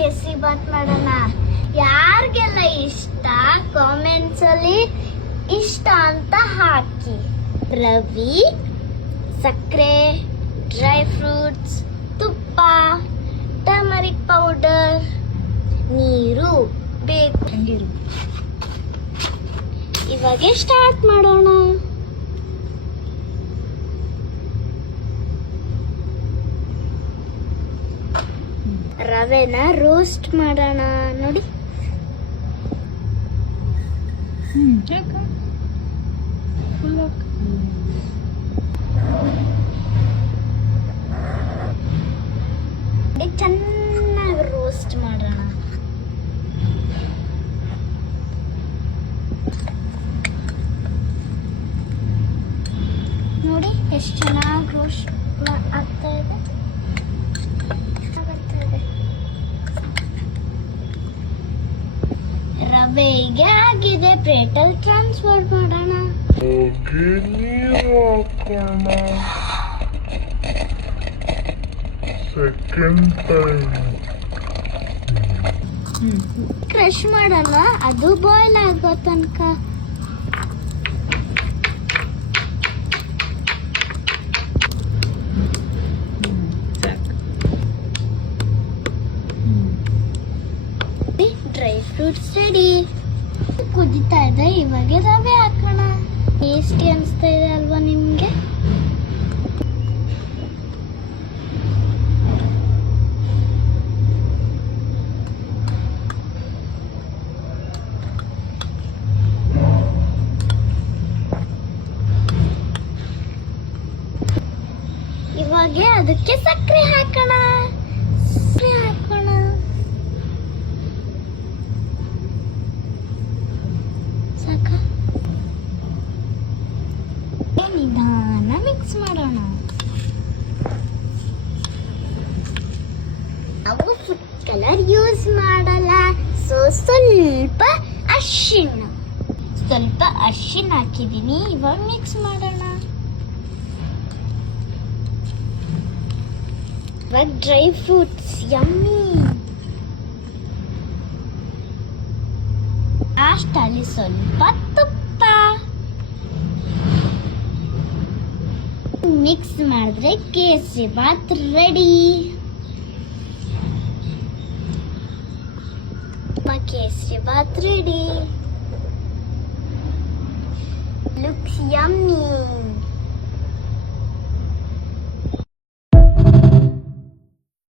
ಕೇಸರಿ ಬಾತ್ ಮಾಡೋಣ. ಯಾರಿಗೆಲ್ಲ ಇಷ್ಟ ಕಾಮೆಂಟ್ಸ್ ಅಲ್ಲಿ ಇಷ್ಟ ಅಂತ ಹಾಕಿ. ರವಿ, ಸಕ್ಕರೆ, ಡ್ರೈ ಫ್ರೂಟ್ಸ್, ತುಪ್ಪ, ಟರ್ಮರಿಕ್ ಪೌಡರ್, ನೀರು ಬೇಕು. ಇವಾಗ ಸ್ಟಾರ್ಟ್ ಮಾಡೋಣ. ರವೆನ ರೋಸ್ಟ್ ಮಾಡೋಣ. ನೋಡಿ, ಚೆನ್ನಾಗಿ ರೋಸ್ಟ್ ಮಾಡೋಣ. ನೋಡಿ ಎಷ್ಟು ಚೆನ್ನಾಗಿ ರೋಸ್ಟ್ ಆಗ್ತಾ ಇದೆ. ರವೆಗೆ ಆಗಿದೆ, ಪ್ಲೇಟಲ್ಲಿ ಟ್ರಾನ್ಸ್ಫರ್ ಮಾಡೋಣ. ಕ್ರಶ್ ಮಾಡೋಣ, ಅದು ಬಾಯ್ಲ್ ಆಗೋ ತನಕ. Dry fruits ready. ಕುದಿತಾ ಇದೆ, ಇವಾಗ ರವೆ ಹಾಕೋಣ. ಟೇಸ್ಟಿ ಅನಿಸ್ತಾ ಇದೆ ಅಲ್ವಾ ನಿಮ್ಗೆ? ಇವಾಗ ಅದಕ್ಕೆ ಸಕ್ಕರೆ ಹಾಕೋಣ. ಸಾಕ, ನಿಧಾನ ಮಿಕ್ಸ್ ಮಾಡೋಣ. ನಾವು ಫುಡ್ ಕಲರ್ ಯೂಸ್ ಮಾಡಲ್ಲ, ಸ್ವಲ್ಪ ಅರಿಶಿಣ ಹಾಕಿದೀನಿ. ಇವಾಗ ಮಿಕ್ಸ್ ಮಾಡೋಣ. ಇವಾಗ ಡ್ರೈ ಫ್ರೂಟ್ಸ್, ಯಮ್ಮಿ. ಲಾಸ್ಟಲ್ಲಿ ಸ್ವಲ್ಪ ತುಪ್ಪ ಮಿಕ್ಸ್ ಮಾಡಿದ್ರೆ kesari bath ready. Kesari bath ready. Looks yummy.